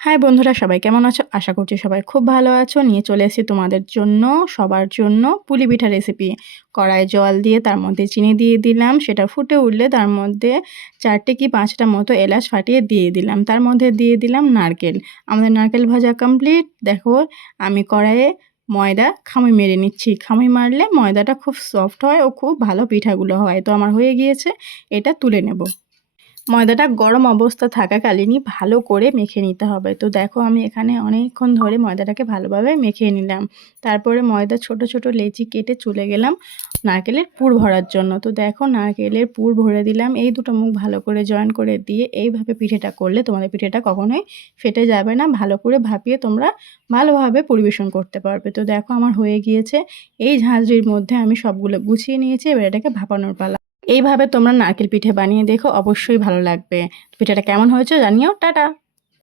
High বন্ধুরা, সবাই কেমন আছো? আশা করছি সবাই খুব ভালো আছো। নিয়ে চলে এসেছি তোমাদের জন্য, সবার জন্য পুলি পিঠা রেসিপি। কড়াই জল দিয়ে তার মধ্যে চিনি দিয়ে দিলাম, সেটা ফুটে উঠলে তার মধ্যে 4টে কি 5টা মতো এলাচ ফাটিয়ে দিয়ে দিলাম। তার মধ্যে দিয়ে দিলাম নারকেল। আমাদের নারকেল ভাজা কমপ্লিট। দেখো, আমি কড়াইয়ে ময়দা খামির মেরে নিচ্ছি। খামির মারলে ময়দাটা খুব সফট হয় ও খুব ভালো পিঠাগুলো হয়। তো আমার হয়ে গিয়েছে, এটা তুলে নেব। ময়দাটা গরম অবস্থা থাকাকালীনই ভালো করে মেখে নিতে হবে। তো দেখো, আমি এখানে অনেকক্ষণ ধরে ময়দাটাকে ভালোভাবে মেখে নিলাম। তারপরে ময়দা ছোট ছোট লেচি কেটে চলে গেলাম নারকেলের পুর ভরার জন্য। তো দেখো, নারকেলের পুর ভরে দিলাম। এই দুটো মুখ ভালো করে জয়েন করে দিয়ে এইভাবে পিঠেটা করলে তোমাদের পিঠেটা কখনোই ফেটে যাবে না। ভালো করে ভাপিয়ে তোমরা ভালোভাবে পরিবেশন করতে পারবে। তো দেখো, আমার হয়ে গিয়েছে। এই ঝাঁঝরির মধ্যে আমি সবগুলো গুছিয়ে নিয়েছি। এবার এটাকে ভাপানোর পালা। এইভাবে তোমরা নারকেল পিঠে বানিয়ে দেখো, অবশ্যই ভালো লাগবে। পিঠাটা কেমন হয়েছে জানিও। টাটা।